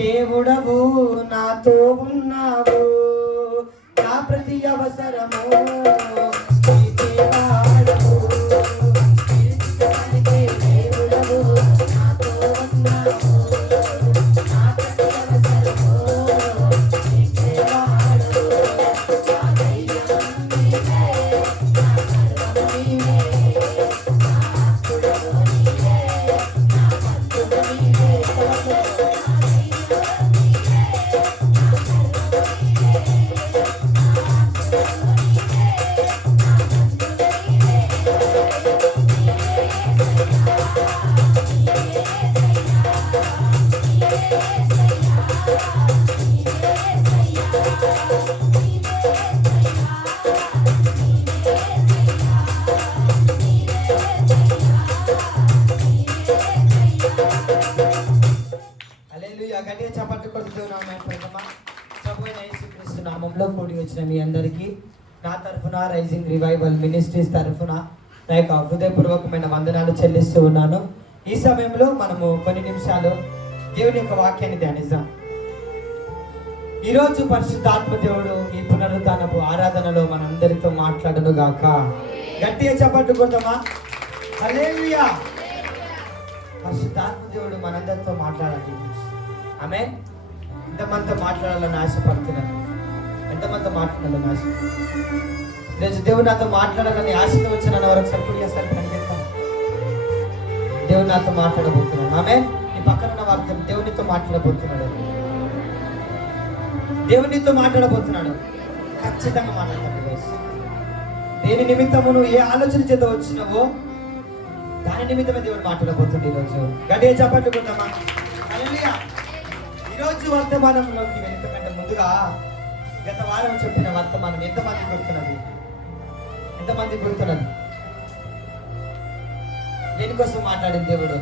దేవుడవు నాతో ఉన్నావు, నా ప్రతి అవసరము తీర్చేవాడవు. తీర్చడానికి దేవుడవు నాతో ఉన్నావు, నా ప్రతి అవసరము తీర్చేవాడవు. నా ధైర్యం నీవే, నా సర్వం నీవే, నా ఆస్తుడవు నీవే, నా బంధువు నీవే. గట్టిగా చప్పట్లు కొడుతున్నాము. ప్రభువైన యేసుక్రీస్తు నామములో కూడి వచ్చిన మీ అందరికీ నా తరఫున రైజింగ్ రివైవల్ మినిస్ట్రీస్ తరఫున నా యొక్క హృదయపూర్వకమైన వందనాలు చెల్లిస్తూ ఉన్నాను. ఈ సమయంలో మనము కొన్ని నిమిషాలు దేవుని యొక్క వాక్యాన్ని ధ్యానిద్దాం. ఈరోజు పరిశుద్ధాత్మ దేవుడు ఈ పునరుద్ధానపు ఆరాధనలో మనందరితో మాట్లాడను గాక. గట్టిగా చప్పట్లు కొడతామా? హల్లెలూయా. పరిశుద్ధాత్మ దేవుడు మనందరితో మాట్లాడాలి. ఆమేన్. ఎంతమందితో మాట్లాడాలని ఆశపడుతున్నాను? ఎంతమందితో మాట్లాడాలని ఆశ? ఈరోజు దేవుడు నాతో మాట్లాడాలని ఆశతో వచ్చిన వరకు సరిపడి చేస్తారు. కనిపిస్తాను దేవుడు నాతో మాట్లాడబోతున్నాడు. ఆమేన్. నీ పక్కన ఉన్న వారితో దేవునితో మాట్లాడబోతున్నాడు. దేవునితో మాట్లాడబోతున్నాడు. ఖచ్చితంగా మాట్లాడతాడు. దేని నిమిత్తము నువ్వు ఏ ఆలోచన చేత వచ్చినావో దాని నిమిత్తమే దేవుడు మాట్లాడబోతుంది. ఈరోజు గట్టిగా చప్పట్లు కొడతామా? హల్లెలూయా. ఈరోజు వర్తమానంలోకి వెళ్ళకంటే ముందుగా గత వారం చెప్పిన వర్తమానం ఎంతమంది గుర్తున్నది? ఎంతమంది గుర్తున్నది? దేనికోసం మాట్లాడింది దేవుడు?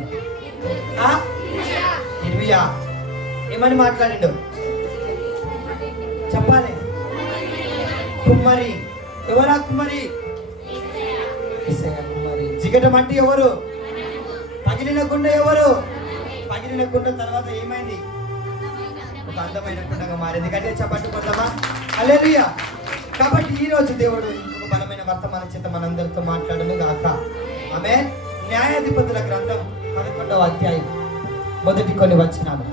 ఇర్మియా ఏమని మాట్లాడిండు చెప్పాలి? కుమ్మరి. ఎవరా కుమ్మరి? కుమ్మరి. జిగటం అంటే ఎవరు? పగిలిన కుండ. ఎవరు? పగిలిన కుండ తర్వాత ఏమైంది? ఒక అందమైన కుండగా మారింది. గట్టిగా చప్పట్లు కొడదామా? హల్లెలూయా. కాబట్టి ఈ రోజు దేవుడు ఇంకొక బలమైన వర్తమానం చేత మనందరితో మాట్లాడను గాక. ఆమేన్. న్యాయాధిపతుల గ్రంథం 11వ అధ్యాయం మొదటి కొన్ని వచనాలు.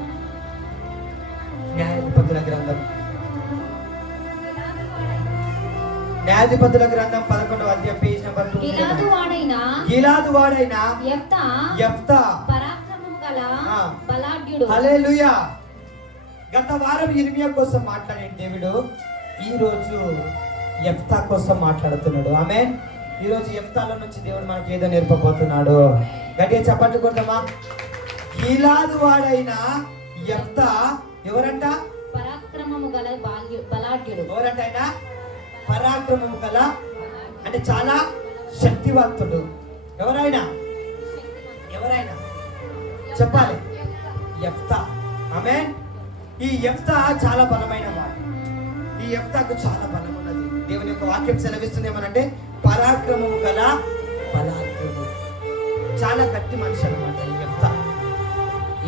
న్యాయాధిపతుల గ్రంథం 11వ అధ్యాయం పేజ్ నంబర్ 2. గిలాదు వాడైన యెఫ్తా పరాక్రమము గల బలాఢ్యుడు. హల్లెలూయా. గత వారం ఇర్మియా కోసం మాట్లాడే దేవుడు ఈ రోజు యెఫ్తా కోసం మాట్లాడుతున్నాడు. ఆమేన్. ఈ రోజు యెఫ్తాలో నుంచి దేవుడు మనకి ఏదో నేర్పబోతున్నాడు. గట్టిగా చప్పట్లు కొడతామా? గిలాదు వాడైన యెఫ్తా ఎవరంట? పరాక్రమము గల బలాఢ్యుడు. ఎవరంట ఆయన? పరాక్రమము గల అంటే చాలా శక్తివంతుడు. ఎవరైనా చెప్పాలి? యెఫ్తా. ఆమేన్. ఈ యెఫ్తా చాలా బలమైన వాడు. ఈ యెఫ్తాకు చాలా బలం ఉన్నది. దేవుని యొక్క వాక్యం సెలవిస్తుంది ఏమనంటే పరాక్రమము గల బలాఢ్యుడు. చాలా గట్టి మనిషి అన్నమాట ఈ యెఫ్తా.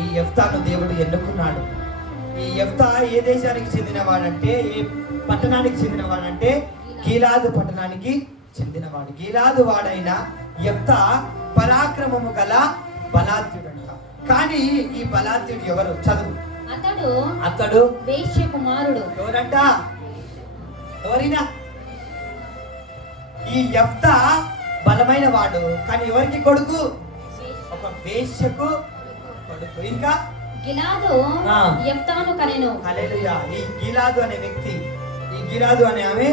ఈ యెఫ్తాను దేవుడు ఎన్నుకున్నాడు. ఈ యెఫ్తా ఏ దేశానికి చెందినవాడంటే, ఏ పట్టణానికి చెందినవాడంటే గిలాదు పట్టణానికి చెందినవాడు. గిలాదు వాడైన యెఫ్తా పరాక్రమము గల బలాఢ్యుడంట. కానీ ఈ బలాఢ్యుడు ఎవరు? చదువు. అతడు వేశ్య కుమారుడు. ఎవరంట? ఎవరైనా? ఈ యెఫ్తా బలమైన వాడు, కానీ ఎవరికి కొడుకు? ఒక వేశ్యకు కొడుకు. ఇంకా గిలాదు యెఫ్తాను కనెను. హల్లెలూయా. ఈ గిలాదు అనే వ్యక్తి, ఈ గిలాదు అనే ఆమె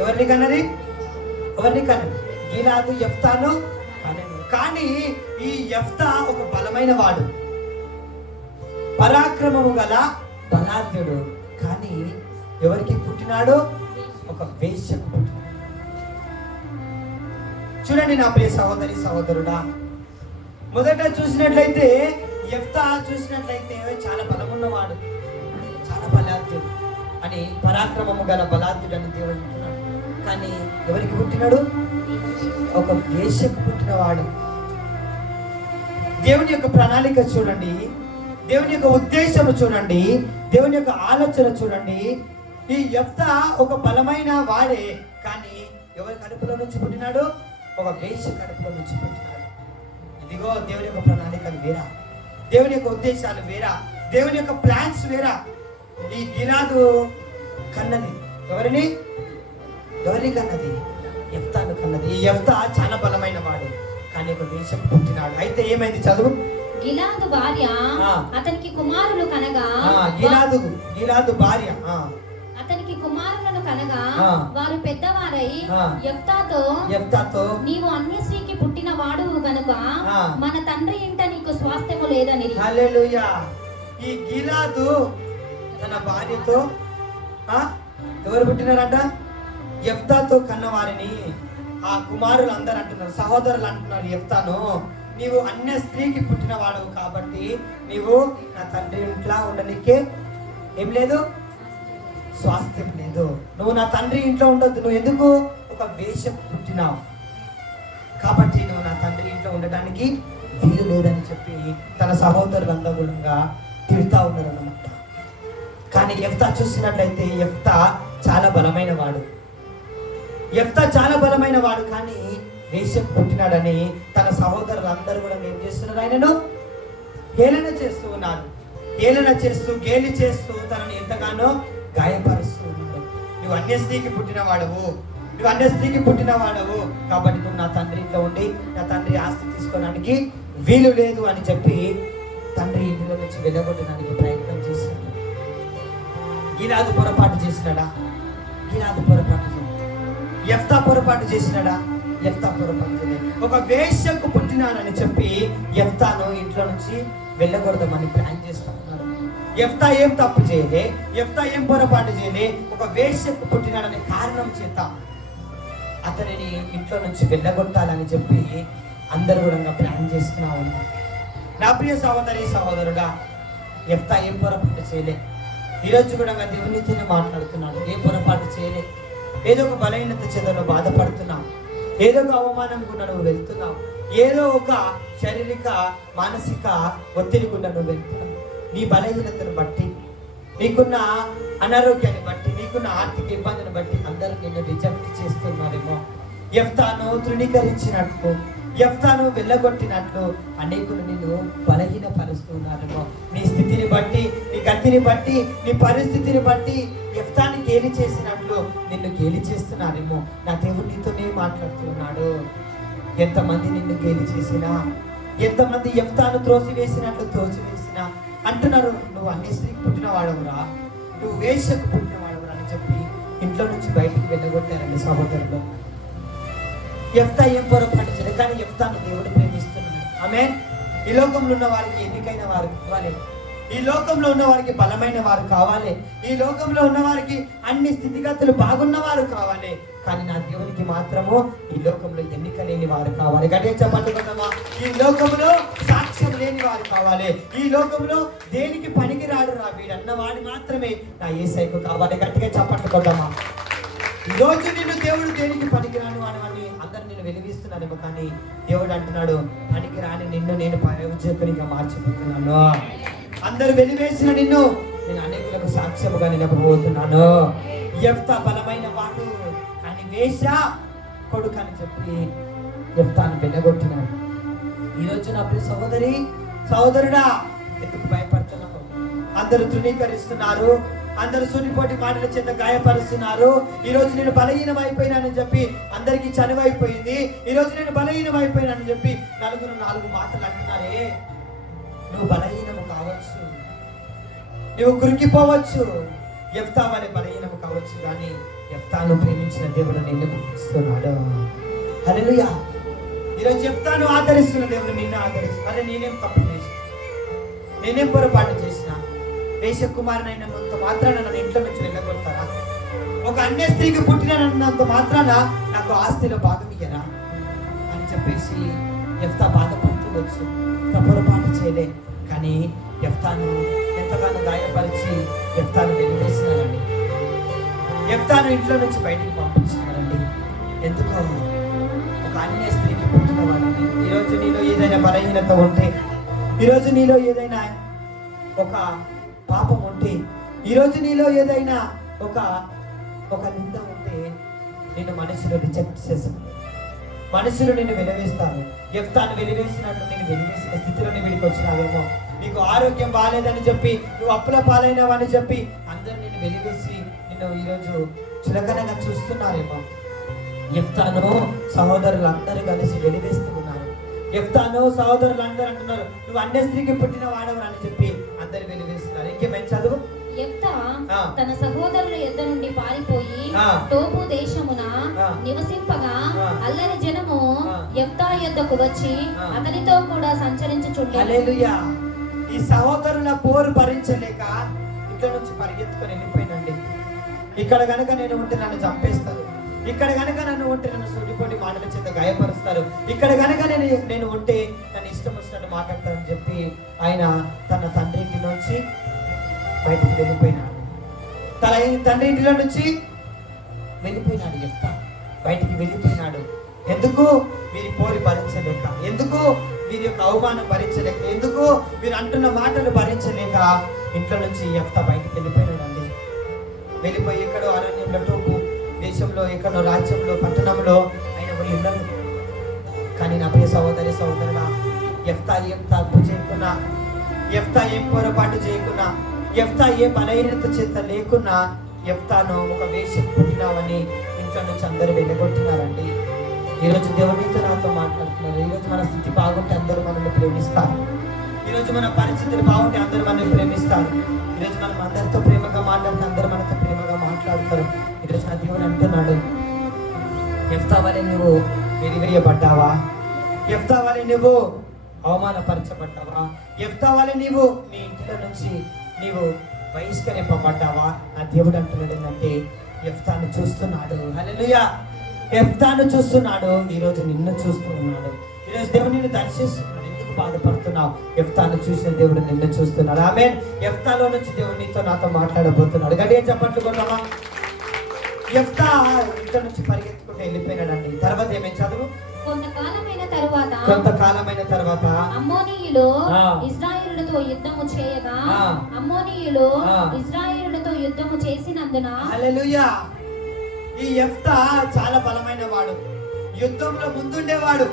ఎవరిని కన్నది? గిలాదు యెఫ్తాను కనెను. కానీ ఈ యెఫ్తా ఒక బలమైన వాడు, పరాక్రమము గల బలాఢ్యుడు. కానీ ఎవరికి పుట్టినాడు? ఒక వేశ్యకు పుట్టినాడు. చూడండి నా ప్రియ సహోదరి సహోదరుడా, మొదట చూసినట్లయితే యెఫ్తా చూసినట్లయితే చాలా బలమున్నవాడు, చాలా బలాఢ్యుడు అని, పరాక్రమము గల బలాఢ్యుడు అని దేవుడు అంటున్నాడు. కానీ ఎవరికి పుట్టినాడు? ఒక వేశ్యకు పుట్టినవాడు. దేవుని యొక్క ప్రణాళిక చూడండి. దేవుని యొక్క ఉద్దేశం చూడండి, దేవుని యొక్క ఆలోచన చూడండి. ఈ యెఫ్తా ఒక బలమైన వాడే, కానీ ఎవరి కడుపులో నుంచి పుట్టినాడు? ఒక వేశ్య కడుపులో నుంచి పుట్టినాడు. ఇదిగో దేవుని యొక్క ప్రణాళికలు వేరా, దేవుని యొక్క ఉద్దేశాలు వేరా, దేవుని యొక్క ప్లాన్స్ వేరా. ఈ గిలాదు కన్నది ఎవరిని కన్నది? యెఫ్తాను కన్నది. ఈ యెఫ్తా చాలా బలమైన వాడు, కానీ ఒక వేశ్య పుట్టినాడు. అయితే ఏమైంది? చదువు. గిలాదు భార్య అతనికి కుమారులు కనగా, గిలాదు భార్య అతనికి కుమారులను కనగా వారు పెద్దవారై యెఫ్తాతో నీవు అన్య స్త్రీకి పుట్టిన వాడు గనుక మన తండ్రి ఇంట నీకు స్వాస్థ్యము లేదని. హల్లెలూయా. ఈ గిలాదు తన భార్యతో ఎవరు పుట్టినారంట? యెఫ్తాతో కన్నవారిని ఆ కుమారులు అందరు అంటున్నారు, సహోదరులు అంటున్నారు, యెఫ్తాను నీవు అన్య స్త్రీకి పుట్టినవాడు కాబట్టి నీవు నా తండ్రి ఇంట్లో ఉండనికే ఏం లేదు, స్వాస్థ్యం లేదు. నువ్వు నా తండ్రి ఇంట్లో ఉండొద్దు. నువ్వు ఎందుకు? ఒక వేశ్యకు పుట్టినావు కాబట్టి నువ్వు నా తండ్రి ఇంట్లో ఉండడానికి వీలు లేదని చెప్పి తన సహోదరులందరూ కూడా తిడతా ఉన్నారు అన్నమాట. కానీ యెఫ్తా చూసినట్లయితే యెఫ్తా చాలా బలమైన వాడు. కానీ వేశ్యకు పుట్టినాడని తన సహోదరులందరూ కూడా ఏం చేస్తున్నారు? ఆయనను హేళన చేస్తూ ఉన్నారు. హేళన చేస్తూ, గేలి చేస్తూ తనని ఎంతగానో గాయపరుస్తూ ఉన్నాడు. నువ్వు అన్య స్త్రీకి పుట్టినవాడవు కాబట్టి నువ్వు నా తండ్రి ఇంట్లో ఉండి నా తండ్రి ఆస్తి తీసుకోవడానికి వీలు లేదు అని చెప్పి తండ్రి ఇంటిలో నుంచి వెళ్ళగొట్టడానికి ప్రయత్నం చేశాడు. గిలాదు పొరపాటు చేసినాడా? యెఫ్తా పొరపాటు చేసినాడా? యెఫ్తా పొరపాటు చేయలేదు. ఒక వేశ్యకు పుట్టినాడని చెప్పి యెఫ్తాను ఇంట్లో నుంచి వెళ్ళగొడదామని ప్లాన్ చేస్తా ఉన్నారు. యెఫ్తా ఏం తప్పు చేయలే, యెఫ్తా ఏం పొరపాటు చేయలే. ఒక వేశ్యకు పుట్టినాడనే కారణం చేత అతనిని ఇంట్లో నుంచి వెళ్ళగొట్టాలని చెప్పి అందరూ కూడా ప్లాన్ చేస్తున్నా ఉన్నారు. నా ప్రియ సహోదరుడా, యెఫ్తా ఏం పొరపాటు చేయలే. ఈరోజు కూడా దేవునితోనే మాట్లాడుతున్నాడు. ఏ పొరపాటు చేయలే. ఏదో ఒక బలహీనత చేతలో బాధపడుతున్నావు, ఏదో ఒక అవమానం గుండా నువ్వు వెళ్తున్నావు, ఏదో ఒక శారీరక మానసిక ఒత్తిడి గుండా నువ్వు వెళ్తున్నావు. నీ బలహీనతను బట్టి, నీకున్న అనారోగ్యాన్ని బట్టి, నీకున్న ఆర్థిక ఇబ్బందిని బట్టి అందరూ నిన్ను రిజెక్ట్ చేస్తున్నారేమో. యెఫ్తాను తృణీకరించినట్లు, యెఫ్తాను వెళ్ళగొట్టినట్లు అనేకులు నిన్ను బలహీనపరుస్తున్నారేమో. నీ స్థితిని బట్టి, నీ గతిని బట్టి, నీ పరిస్థితిని బట్టి యెఫ్తాని గేలి చేసినట్లు నిన్ను గేలి చేస్తున్నారేమో. నా దేవుడు నీతోనే మాట్లాడుతున్నాడు. ఎంతమంది నిన్ను గేలి చేసినా, ఎంతమంది యెఫ్తాను త్రోసివేసినా అంటున్నారు, నువ్వు అన్య స్త్రీకి పుట్టిన వాడవురా, నువ్వు వేశ్యకు పుట్టిన వాడవురా అని చెప్పి ఇంట్లో నుంచి బయటికి వెళ్ళగొట్టారండి సహోదరులు. యెఫ్తా ఏం పొరపాటు చేయలేదు, కానీ యెఫ్తాను దేవుడు ప్రేమిస్తున్నాడు. ఆమేన్. ఈ లోకంలో ఉన్న వారికి ఎన్నికైన వారు కావాలి, ఈ లోకంలో ఉన్న వారికి బలమైన వారు కావాలి, ఈ లోకంలో ఉన్న వారికి అన్ని స్థితిగతులు బాగున్న వారు కావాలి. కానీ నా దేవునికి మాత్రము ఈ లోకంలో ఎన్నిక లేని వారు కావాలి. గట్టిగా చెప్పంటున్నామా? ఈ లోకంలో సాక్ష్యం లేని వారు కావాలి. ఈ లోకంలో దేనికి పనికిరాడు రా వీడన్న వాడు మాత్రమే నా యేసయ్యకు కావాలి. గట్టిగా చెప్పంటున్నామా? ఈరోజు నిన్ను దేవుడు దేనికి పనికిరాను అని అందరు నిన్ను వెలిగిస్తున్నానేమో, కానీ దేవుడు అంటున్నాడు, పనికిరాని నిన్ను నేను ప్రయోజకునిగా మార్చిపోతున్నాను. అందరూ వెలివేసిన నిన్ను నేను అనేకులకు సాక్ష్యముగా నిలబోతున్నాను. యెఫ్తా బలమైన వాడు, కానీ వేశ్య కొడుకు అని చెప్పి యెఫ్తాను వెళ్ళగొట్టినాడు. ఈరోజు నా ప్రియ సహోదరుడా, ఎందుకు భయపడుతున్నావు? అందరూ తృణీకరిస్తున్నారు, అందరూ సూటిపోటి మాటల చేత గాయపరుస్తున్నారు. ఈరోజు నేను బలహీనం అయిపోయినానని చెప్పి అందరికీ చనువైపోయింది. ఈరోజు నేను బలహీనం అయిపోయినానని చెప్పి నలుగురు 4 మాటలు అంటున్నారే. నువ్వు బలహీనము కావచ్చు, నువ్వు కురికిపోవచ్చు, యెఫ్తా వలె బలహీనము కావచ్చు, కానీ యెఫ్తాను ప్రేమించిన దేవుడు నిన్ను ప్రేమిస్తున్నాడు. హల్లెలూయా. ఈరోజు యెఫ్తాను ఆదరిస్తున్న దేవుడు నిన్ను ఆదరిస్తున్నాడు. అరే నేనేం తప్పు చేసిన, నేనేం పొరపాటు చేసిన? వేశ్య కుమారునైనంత మాత్రాన నన్ను ఇంట్లో నుంచి వెళ్ళగొడతారా? ఒక అన్య స్త్రీకి పుట్టినంత మాత్రాన నాకు ఆస్తిలో భాగం ఇయ్యరా అని చెప్పేసి యెఫ్తా బాధపడుతుండొచ్చు. పొరపాటు చేయలే, కానీ యెఫ్తాను ఎంతగానో గాయపరిచి యెఫ్తాను వెలివేసినారండి. యెఫ్తాను ఇంట్లో నుంచి బయటికి పంపించినారండి. ఎందుకో ఒక అన్య స్త్రీకి పుట్టిన వాళ్ళని. ఈరోజు నీలో ఏదైనా బలహీనత ఉంటే, ఈరోజు నీలో ఏదైనా ఒక పాపం ఉంటే, ఈరోజు నీలో ఏదైనా ఒక నింద ఉంటే నిన్ను మనుషులు రిజెక్ట్ చేస్తారు, మనుషులు నిన్ను వెలివేస్తారు. యెఫ్తాను వెలివేసినట్టు నేను వెలివేసిన స్థితిలో వీడికి వచ్చినావేమో, నీకు ఆరోగ్యం బాగాలేదని చెప్పి, నువ్వు అప్పుల పాలైనవని చెప్పి అందరు నిన్ను వెలివేసి నిన్ను ఈరోజు చులకనగా చూస్తున్నారేమో. యెఫ్తాను సహోదరులు అందరూ కలిసి వెలివేస్తూ ఉన్నారు. యెఫ్తాను సహోదరులు అందరూ అంటున్నారు, నువ్వు అన్య స్త్రీకి పుట్టిన వాడవు అని చెప్పి అందరు వెలివేస్తున్నారు. ఇంకేమైనా చదువు. యెఫ్తా తన సహోదరుల యొద్ద నుండి పారిపోయి టోపు దేశమున నివసింపగా అల్లరి జనము యెఫ్తా యొద్దకు వచ్చి అతనితో కూడా సంచరించుచుండెను. హల్లెలూయా. ఈ సహోదరుల పోరు భరించలేక ఇక్కడ నుంచి పరిగెత్తుకొని వెళ్ళిపోయినండి. ఇక్కడ గనుక నేను ఉంటే నన్ను చంపేస్తారు, ఇక్కడ గనుక నన్ను ఉంటే నన్ను సూటిపోటి మాటల చేత గాయపరుస్తారు, ఇక్కడ గనుక నేను ఉంటే నన్ను ఇష్టం వచ్చినట్టు మాట్లాడతారని చెప్పి ఆయన తన తండ్రి ఇంటి నుంచి బయటికి వెళ్ళిపోయినాడు. తండ్రి ఇంటిలో నుంచి వెళ్ళిపోయినాడు. యెఫ్తా బయటికి వెళ్ళిపోయినాడు. ఎందుకు? వీరి పోరి భరించలేక, ఎందుకు వీరి యొక్క అవమానం భరించలేక, ఎందుకు వీరు అంటున్న మాటలు భరించలేక ఇంట్లో నుంచి యెఫ్తా బయటికి వెళ్ళిపోయినాడండి. వెళ్ళిపోయి ఎక్కడో అరణ్యంలో, టోపు దేశంలో, ఎక్కడో రాజ్యంలో, పట్టణంలో ఆయన పోయి ఉన్నాడు. కానీ నా ప్రియ సహోదరుడా, యెఫ్తా ఏం తప్పు చేయకున్నా, యెఫ్తా ఏం పొరపాటు చేయకున్నా, యెఫ్తా ఏ బలహీనత చేత లేకున్నా, యెఫ్తాను ఒక వేషం పుట్టినావని ఇంట్లో నుంచి అందరూ వెళ్ళగొట్టినారండి. ఈరోజు దేవునితో నాతో మాట్లాడుతున్నారు. ఈరోజు మన స్థితి బాగుంటే అందరూ మనల్ని ప్రేమిస్తారు. ఈరోజు మన పరిస్థితులు బాగుంటే అందరూ మనల్ని ప్రేమిస్తారు. ఈరోజు మనం అందరితో ప్రేమగా మాట్లాడితే అందరూ మనతో ప్రేమగా మాట్లాడతారు. ఈరోజు నా దేవుడు అంటున్నాడు, యెఫ్తా వలె నువ్వు వెలివేయబడ్డావా? యెఫ్తా వలె నువ్వు అవమానపరచబడ్డావా? యెఫ్తా వలె నీవు నీ ఇంటిలో నుంచి నీవు బహిష్కరింపబడ్డావా? నా దేవుడు అంటున్నాడు ఏంటంటే, యెఫ్తాను చూస్తున్నాడు. హల్లెలూయా. యెఫ్తాను చూస్తున్నాడు. ఈరోజు నిన్ను చూస్తూ ఉన్నాడు. ఈరోజు దేవుడు నిన్ను దర్శిస్తున్నాడు. ఎందుకు బాధపడుతున్నావు? యెఫ్తాను చూసిన దేవుడు నిన్ను చూస్తున్నాడు. ఆమేన్. యెఫ్తాలో నుంచి దేవుడు నీతో నాతో మాట్లాడబోతున్నాడు. గట్టిగా చప్పట్లు కొడదామా? యెఫ్తా ఇంట్లో నుంచి పరిగెత్తుకుంటూ వెళ్ళిపోయినాడండి. తర్వాత ఏమేం చదువు. కొంతకాలమైన తర్వాత అమ్మోనీయులు ఇశ్రాయేలులతో యుద్ధము చేయగా అమ్మోనీయులు ఇశ్రాయేలులతో యుద్ధము చేసినందున. హల్లెలూయా. ఈ యెఫ్తా చాలా బలమైన వాడు, యుద్ధంలో ముందుండేవాడు.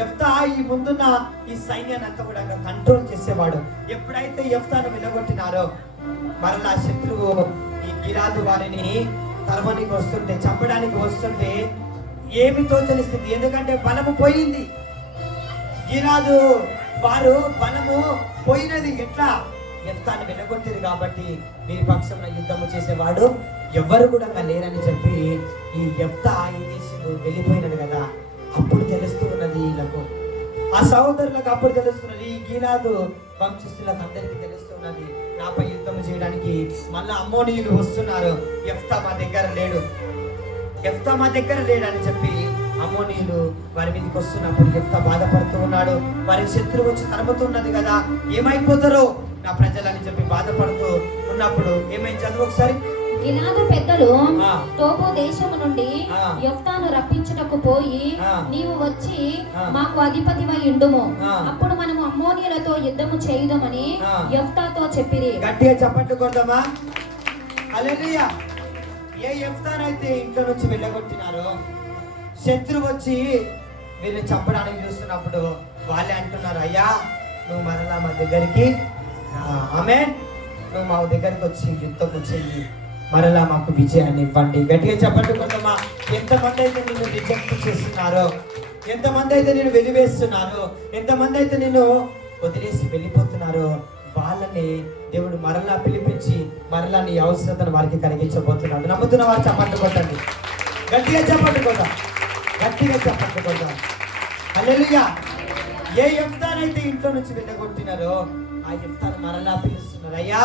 యెఫ్తా ఈ ముందున్న ఈ సైన్యాన్ని అంతా కూడా కంట్రోల్ చేసేవాడు. ఎప్పుడైతే యెఫ్తాను వెలగొట్టినారో మరలా శత్రువు ఈ గిలాదు వారిని తరమనికి వస్తుంటే, చంపడానికి వస్తుంటే ఏమి తోచని స్థితి. ఎందుకంటే బలము పోయింది. గిలాదు వారు బలము పోయినది. ఎట్లా? యెఫ్తాను వెలగొట్టింది కాబట్టి వీరి పక్షంలో యుద్ధము చేసేవాడు ఎవ్వరు కూడా లేరని చెప్పి ఈ యెఫ్తా ఈ దేశంలో వెళ్ళిపోయినాడు కదా. అప్పుడు తెలుస్తూ ఉన్నది వీళ్ళకు, ఆ సహోదరులకు అప్పుడు తెలుస్తున్నది, ఈ గిలాదు వంశస్థులకు అందరికీ తెలుస్తున్నది, నాపై యుద్ధం చేయడానికి మళ్ళా అమ్మోనీయులు వస్తున్నారు. యెఫ్తా మా దగ్గర లేడు, యెఫ్తా మా దగ్గర లేడని చెప్పి అమ్మోనీయులు వారి మీదకి వస్తున్నప్పుడు యెఫ్తా బాధపడుతూ ఉన్నాడు. వారి శత్రువు వచ్చి తరుముతున్నది కదా, ఏమైపోతారో నా ప్రజలని చెప్పి బాధపడుతూ ఉన్నప్పుడు ఏమైంది చదువు ఒకసారి. గిలాదు పెద్దలు టోబు దేశము నుండి యెఫ్తాను రప్పించుటకు పోయి, నీవు వచ్చి మాకు అధిపతివై ఉండుము, అప్పుడు మనము అమ్మోనీయులతో యుద్ధము చేయుదమని యెఫ్తాతో చెప్పిరి. గట్టిగా చప్పట్లు కొడదామా? హల్లెలూయా. ఏ యెఫ్తానైతే ఇంట్లో నుంచి వెళ్ళగొట్టినారో, శత్రువు వచ్చి వీళ్ళని చంపడానికి చూస్తున్నప్పుడు వాళ్ళే అంటున్నారు, అయ్యా నువ్వు మరలా మా దగ్గరికి, ఆమేన్, నువ్వు మా దగ్గరికి వచ్చి యుద్ధం చెయ్యి, మరలా మాకు విజయాన్ని ఇవ్వండి. గట్టిగా చెప్పండి కొంతమా. ఎంతమంది అయితే నిన్ను రిజెక్ట్ చేస్తున్నారో, ఎంతమంది అయితే నేను వెలివేస్తున్నారో, ఎంతమంది అయితే నేను వదిలేసి వెళ్ళిపోతున్నారో వాళ్ళని దేవుడు మరలా పిలిపించి మరలా నీ అవసరతను వారికి కలిగించబోతున్నాడు. నమ్ముతున్న వారు చప్పట్లు కొట్టండి. గట్టిగా చప్పట్లు కొడదాం, గట్టిగా చప్పట్లు కొడదాం. హల్లెలూయా. ఏ యెఫ్తానైతే ఇంట్లో నుంచి వెళ్ళగొట్టినారో ఆ యెఫ్తాను మరలా పిలుస్తున్నారు, అయ్యా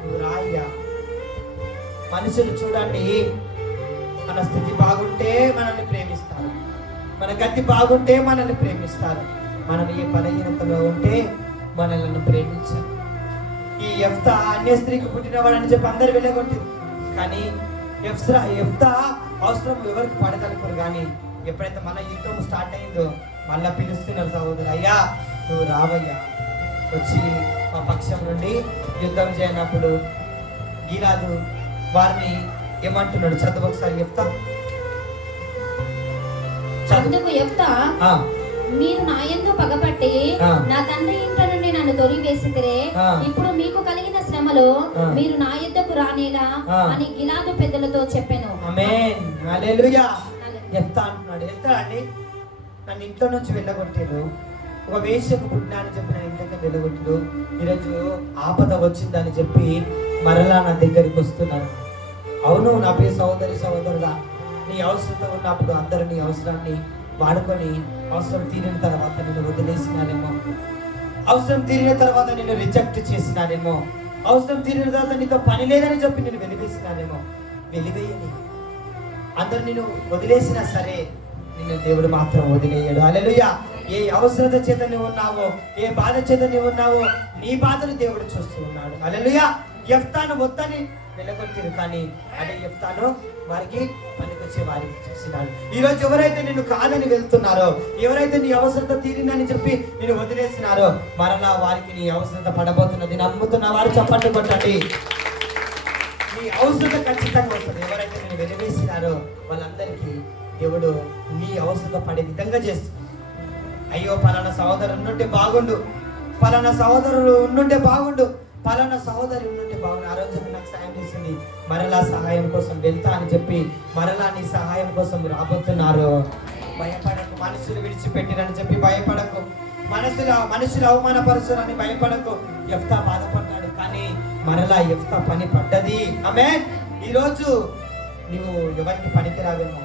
నువ్వు రాయ్యా. మనుషులు చూడండి, మన స్థితి బాగుంటే మనల్ని ప్రేమిస్తారు, మన గతి బాగుంటే మనల్ని ప్రేమిస్తారు, మనం ఏ బలహీనతలో ఉంటే మనల్ని ప్రేమించారు. ఈ యెఫ్తా అన్య స్త్రీకి పుట్టినవాడని చెప్పి అందరు వెళ్ళగొట్టింది. కానీ యెఫ్తా అవసరం ఎవరికి పడదనుకోరు. కానీ ఎప్పుడైతే మన యుద్ధం స్టార్ట్ అయిందో మళ్ళా పిలుస్తున్నారు, సహోదరు అయ్యా నువ్వు రావయ్యా, వచ్చి మా పక్షం నుండి యుద్ధం చేయనప్పుడు గిలాదు వారిని ఏమంటున్నాడు? చదువు ఒకసారి చెప్తా. అందుకు యెఫ్తా, మీరు నా యందు పగపట్టి నా తండ్రి ఇంట నుండి నన్ను తొలివేసితిరే, ఇప్పుడు మీకు కలిగిన శ్రమలో మీరు నా యుద్ధకు రానేలా అని గిలాదు పెద్దలతో చెప్పాను. ఆమేన్, హల్లెలూయా. యెఫ్తా అంటున్నాడు, యెఫ్తా అండి నన్ను ఇంట్లో నుంచి వెళ్ళగొట్టారు, ఒక వేశ్యకు పుట్టినాన్ని చెప్పి నా ఇంట్లోకి వెళ్ళగొట్టారు, ఈరోజు ఆపద వచ్చిందని చెప్పి మరలా నా దగ్గరికి వస్తున్నారు. అవును నా ప్రియ సహోదరి సహోదరుడా, నీ అవసరం ఉన్నప్పుడు అందరూ నీ అవసరాన్ని వాడుకొని అవసరం తీరిన తర్వాత నేను వదిలేసినానేమో, అవసరం తీరిన తర్వాత నేను రిజెక్ట్ చేసినానేమో, అవసరం తీరిన తర్వాత నీతో పని లేదని చెప్పి నేను వెలివేసినానేమో. వెలివేయని, అందరు నేను వదిలేసినా సరే నిన్ను దేవుడు మాత్రం వదిలేయడు. హల్లెలూయా. ఏ అవసరత చేత నువ్వు ఉన్నావో, ఏ బాధ చేత నువ్వు ఉన్నావో, నీ బాధను దేవుడు చూస్తూ ఉన్నాడు. హల్లెలూయా. యెఫ్తాను వద్దని వెళ్ళగొట్టారు, కానీ అదే యెఫ్తాను వారికి పనికొచ్చే వారికి చేసినాడు. ఈరోజు ఎవరైతే నిన్ను కాదని వెళ్తున్నారో, ఎవరైతే నీ అవసరత తీరిందని చెప్పి నేను వదిలేసినారో, మరలా వారికి నీ అవసరత పడబోతున్నది. నమ్ముతున్న వారు చప్పట్లు కొట్టండి. నీ అవసరత ఖచ్చితంగా వస్తుంది. ఎవరైతే నేను వెలివేసినారో వాళ్ళందరికీ దేవుడు నీ అవసరత పడే విధంగా చేస్తుంది. అయ్యో పలానా సహోదరు ఉంటే బాగుండు, పలానా సహోదరుడు ఉంటే బాగుండు, పలానా సహోదరి ఉంటే బాగుండు, ఆ రోజు నాకు సాయం చేసింది, మరలా సహాయం కోసం వెళ్తా అని చెప్పి మరలా నీ సహాయం కోసం రాబోతున్నారు. భయపడకు, మనుషులు విడిచిపెట్టిరని చెప్పి భయపడకు, మనుషులు అవమానపరుచురని భయపడకు. యెఫ్తా బాధపడ్డాడు, కానీ మరలా యెఫ్తా పని పడ్డది. ఆమేన్. ఈరోజు నువ్వు ఎవరికి పనికి రావేమో,